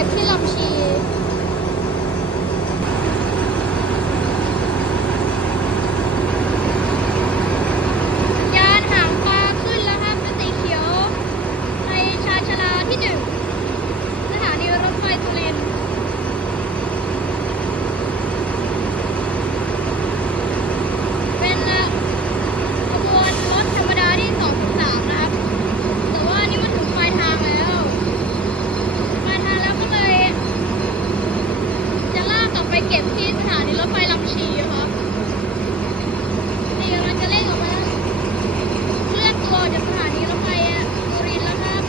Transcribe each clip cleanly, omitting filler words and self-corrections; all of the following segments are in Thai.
ก็บที่ลำชียานหางปลาขึ้นแล้วครับเป็นสีเขียวในชานชาลาที่1สถานีรถไฟสุรินทร์เป็นขบวนรถธรรมดาที่203นะครับแต่ว่านี่มันถึงปลายทางแล้วก็เลยจะลากกลับไปเก็บที่สถานีรถไฟลำชีครับนี่กำลังจะเร่งออกมาเคลื่อนตัวจากสถานีรถไฟสุรินทร์แล้วครับ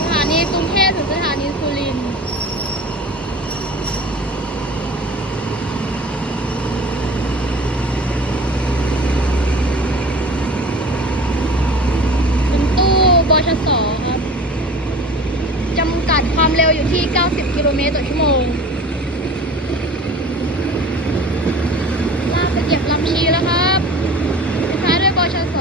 สถานีกรุงเทพถึงสถานีสุรินทร์เป็นตู้บชสครับจำกัดความเร็วอยู่ที่90กิโลเมตรต่อชั่วโมงลากไปเก็บลำชีแล้วครับท้ายด้วยบชส